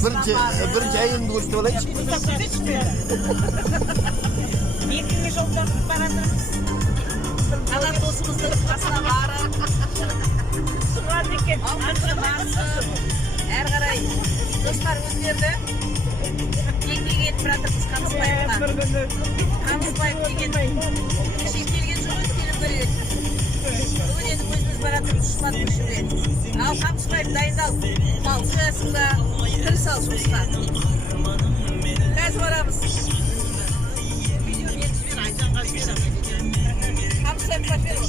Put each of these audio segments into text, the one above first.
bir jayımды көрсөтүп алайынчы. Екінші жолдан баратырмыз. Ана досымыздың қасына барып, суға екен, анша барысып, әрі қарай достар өзгерді. Еңбек етіп жатырмыз Қамысбаевқа. Қамысбаев деген кеше келген жоқ еді, келіп көреді. Бүгін енді өзіміз баратырмыз Шұбаттың ішінде. Ал Қамысбаев дайындал, мал соясың ба, кіріс ал жұмысқа. Қазір барамыз. Қамысбаев папер ол.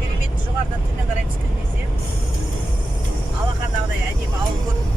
Керемет жоғарыдан төмен қарай түскен кезде алақандағыдай әдемі ауыл көрініп тұр.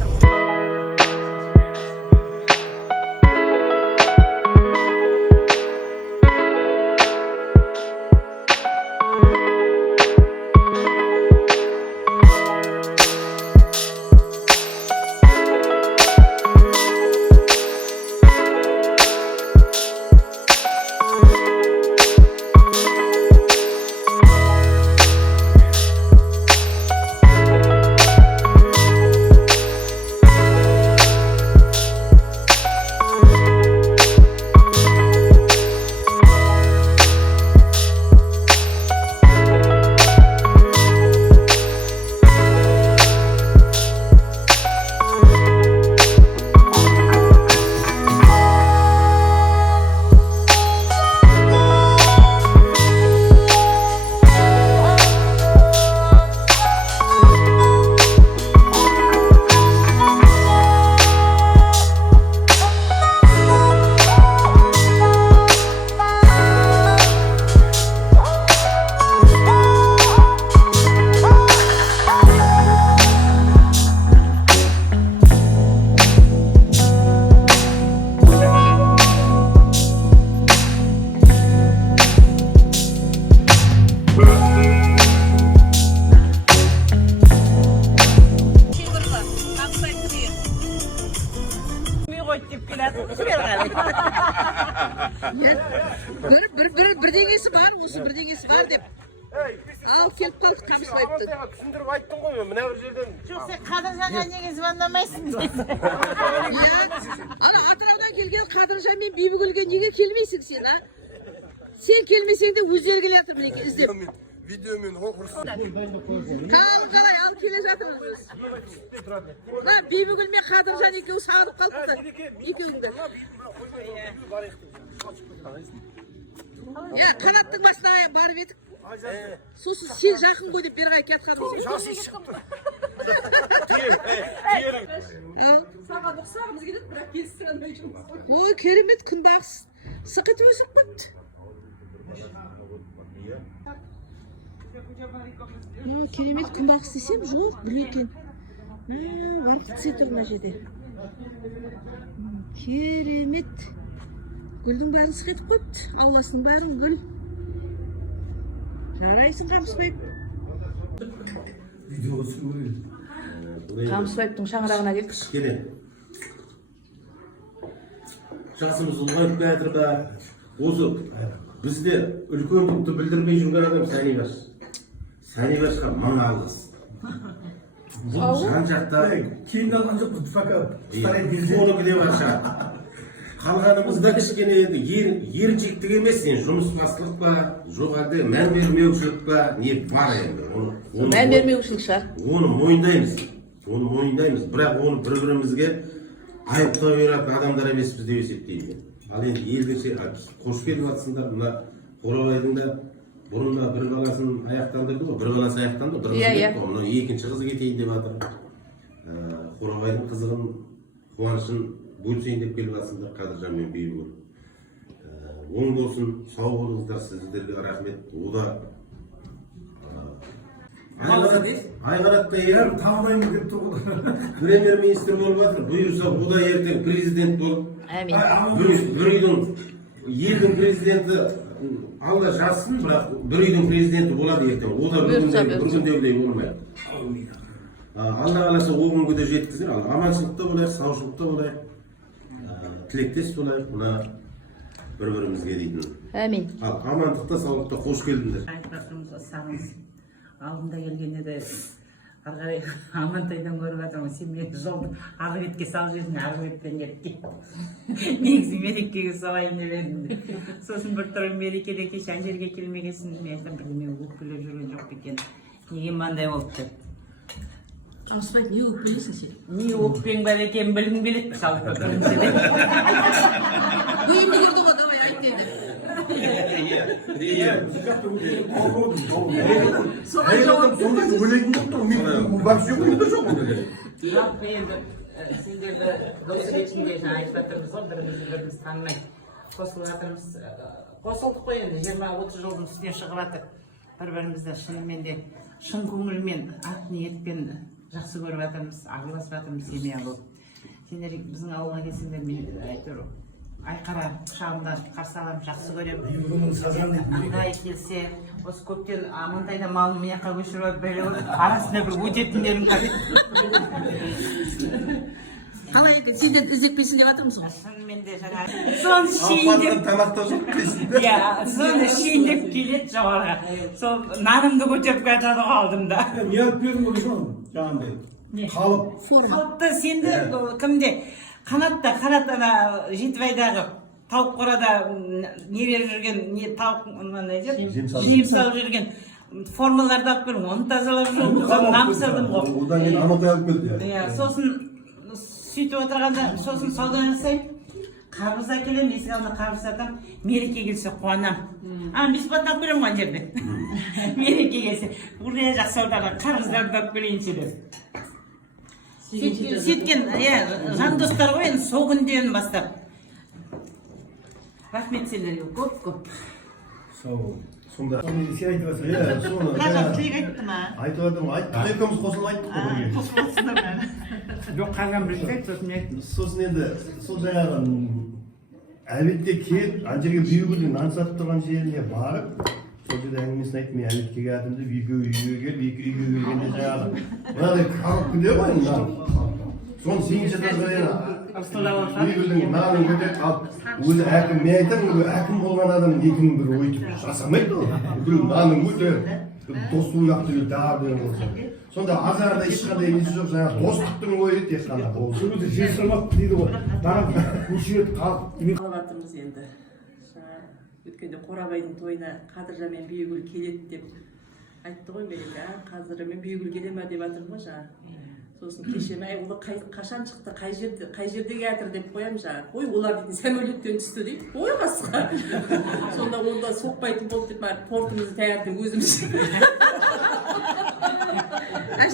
Бірдеңесі бар, осы бірдеңесі бар деп. Ал келіп қалды Қамысбаевтың. Түсіндіріп айттым ғой мен, мына бір жерден. Жоқ, сен Қадыржанға неге звондамайсың дейді. Ана Атыраудан келген Қадыржан мен Бибігүлге неге келмейсің сен, а? Сен келмесең де өздері келе жатыр мінекей іздеп. Видеомен ұрсын. Қалай ал келе жатырмыз біз. Мына Бибігүл мен Қадыржан екеуі сағынып қалыпты. Екеуіңді. Я қанаттың басына барып едік. Сосын сен жақын ғой деп бері қарай кетқанымыз. Жасы шығып тұр. Саған ұқсағымыз келеді, бірақ келістіре алмай жүрміз. Ой, керемет күнбағыс. Сық етіп өсіп кетті. Керемет күнбағыс десем, жоқ, бір екен. Барқыт сеті мына жерде. Керемет. Гүлдің бәрін сық етіп қойыпты. Ауласының бәрін гүл. Жарайсың Қамысбаев. Қамысбаевтың шаңырағына келдік. Келе. Жасымыз ұлғайып бәрі да осы бізде үлкендікті білдірмей жүрген адам Санибаш. Санибашқа мың алғыс. Жан жақта кейін алған жоқпыз, пока старый кезде. Соны біле барша. Қалғанымызда кішкене еріншектік емес, жұмысбастылық па, жоқ әлде мән бермеушілік па, не бар енді. Мән бермеушілік шығар. Оны мойындаймыз, бірақ оны бір-бірімізге айыптау беретін адамдар емеспіз деп есептеймін. Ал енді елдіңше қош келіп жатсыңдар, мына Қорабайдың да бұрында бір баласын аяқтандырды ғой, бір баласы аяқтанды, бір қызы кетті, мына екінші қызы кетейін деп жатыр. Қорабайдың қызығын, қуанышын бөлсейін деп келіп жатсыңдар Қадыржан мен Бибігүл. Оң болсын, сау болыңыздар, сіздерге рахмет. Ода Айғаратта ерім Танымаймын деп тұр. премьер-министр болып жатыр. Бұйырса, ода ертең президент болып. Бір елдің президенті Алла жазсын, бірақ бір үйдің президенті болады ертең. Ода бір күндегідей болмайды. Алла қаласа ол күнге де жеткізер. Аманшылықта болайық, саушылықта болайық, тілектес болайық, мына бір-бірімізге дейтін. Әмин. Ал амандықта, саулықта қош келдіңдер. айтпақымыз сағыз алдында келгенде де ары қарай Амантайдан көріп жатырмын, сен мені жолды ары бетке салып жүрсің, ары беттен кеп кет. Негізі мерекеге салайын деп едім. Сосын бір түрі мерекеде кеше ана жерге келмегенсің, мен айтам бірдеме өкпелеп жүрген жоқ екен. Неге мынандай болды деп. Жаспайды, не өкпелейсің сен? Не өкпең бар екенін білгім келеді, жалпы біріншіден. Бұйымды көрді ғой, давай айт енді. Жалпы енді сендерді дос ретінде жаңа айтып жатырмыз ғой, бірімізді біріміз танымай қосылып жатырмыз. Қосылдық қой енді 20-30 жылдың үстіне шығып жатыр. Бір-бірімізді шынымен де шын көңілмен, ақ ниетпен жақсы көріп жатырмыз, араласып жатырмыз семья болып. Сендер біздің ауылға келсеңдер мен әйтеуір айқара құшағымда қарсы аламын, жақсы көремін. Аңдай келсе, осы көптен Амантайда малын мына жаққа көшіріп алып бәле болып, арасында бір өтетіндерім бар еді. Қалай екен, сендер іздетпейсің деп жатырмыз ғой. Шынымен де жаңа соны ішейін деп, Тамақта жоқ дейсің. иә, соны ішейін деп келеді жоғарыға. Сол нанымды көтеріп жатады ғой алдымда. Не алып бердің ғой жаңағындай. Қалып. Қалыпты сенді кімде? Қанатта, ана Жетібайдағы тауық қорада не беріп жүрген, не тауық жем салып жүрген формаларды алып бердім, оны тазалап жүрдім, соны намысырдым ғой. Одан кейін Амантай алып келді. Сосын сөйтіп отырғанда, сосын сауда жасаймын, қарбыз әкелемін, есік алдына қарбыз сатамын, мереке келсе қуанам. Бесплатно алып беремін ғой ана жерде. Мереке келсе, урия жақсы аударған қарбыздарды алып келейінші деп. Сөйткен, жан достар ғой енді сол күнден бастап. Рахмет сендерге, көп-көп. Сау бол. Сонда Сен айтып жатсың. соны Қазақ тілек айтты ма? айтып жатырмын. Айттық, екеуміз қосылып айттық қой бірге. Қосылсыңдар ма? Жоқ, қалған бірінші айт, сосын мен айттым. Сосын енді сол жаңағы әбетке келіп, ана жерге бүйгүлдің нан сатып тұрған жеріне барып, сол жерде әңгімесін айтып, мен әбетке келдім деп, үйге келіп, екі үйге келгенде жаңағы мынадай қалып күде ғой нан. Соны сен жатырған бүйгүлдің нанын көтеріп алып, өзі әкім, мен айтамын, әкім болған адам екінің бір өйтіп жасамайды ғой. Бүкіл нанын көтеріп, дос ұяқты деген болса. Сонда азарда ешқандай несі жоқ, жаңағы достықтың ойы тек қана болды. Сол кезде жер сырмақ дейді ғой. Дана көшіріп қалып. Алып жатырмыз енді. Өткенде Қорабайдың тойына Қадыржан мен Бүйгүл келеді деп айтты ғой менде. Қазір мен Бүйгүл келе ме деп жатырмын ғой жаңа. Сосын кеше ол қашан шықты, қай жерде жатыр деп қоямын жаңа. Ой, олар дейтін самолеттен түсті дейді. Ой, қасқа. Сонда онда соқпайтын болды деп тортымызды таңертең өзіміз.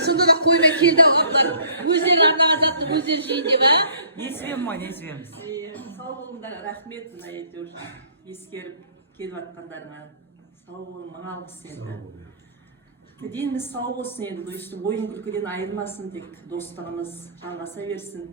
Сонда да қоймай келді ағалар. Өздері арнаған затты өздері жейін деп, Несібем ғой, несібеміз. Сау болыңдар, рахмет, әйтеуір ескеріп келіп жатқандарыңа. Сау болың, мың алғыс енді. Деніміз сау болсын енді, ойын күлкіден айырмасын, тек достығымыз жалғаса берсін.